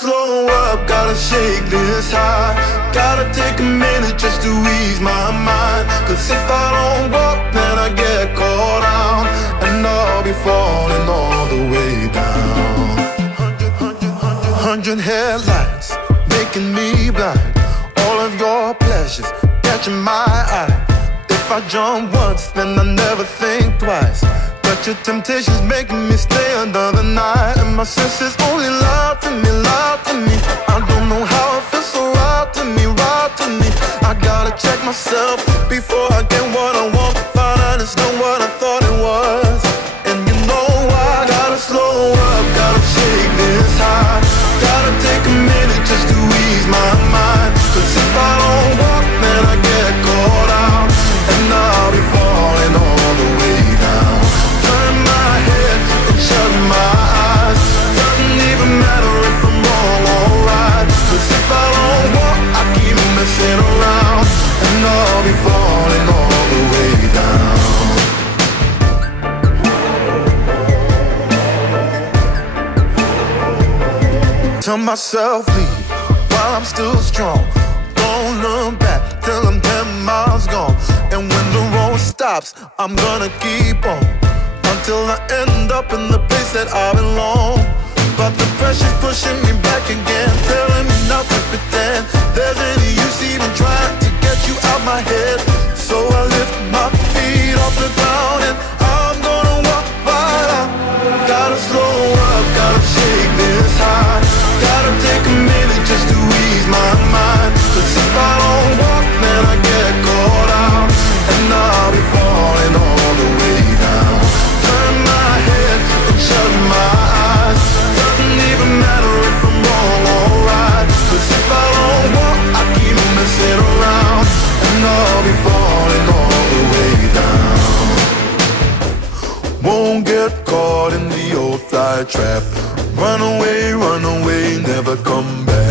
slow up, gotta shake this high. Gotta take a minute just to ease my mind. Cause if I don't walk, then I get caught out, and I'll be falling all the way down. 100 headlights making me blind. All of your pleasures catching my eye. If I jump once, then I never think twice. But your temptation's making me stay another night, and my senses only lie to me, lie to me. I don't know how it feels so right to me, right to me. I gotta check myself before I get what I want. Find out it's not what I thought it was. And you know I gotta slow up, gotta shake this high. Gotta take a minute just to ease my mind. Cause if I don't walk, then I get caught out, and I'll be falling all the way down. Turn my head and shut my eyes. Doesn't even matter if I'm wrong or right. Cause if I don't walk, I keep messing around, and I'll be falling all the way down. Tell myself leave while I'm still strong. Don't look back till I'm 10 miles gone. And when the road stops, I'm gonna keep on until I end up in the place that I belong. But the pressure's pushing me back again, telling me not to pretend there's any use even trying to get you out my head. So I lift my feet off the ground, and I'm gonna walk right out. Gotta slow up, gotta shake this high. Gotta take a minute just to ease my mind. Cause if I don't walk, then I get caught out, and I'll be falling all the way down. Turn my head and shut my eyes. Doesn't even matter if I'm wrong or right. Cause if I don't walk, I keep messing around, and I'll be falling all the way down. Won't get caught in the old fly trap. Run away, never come back.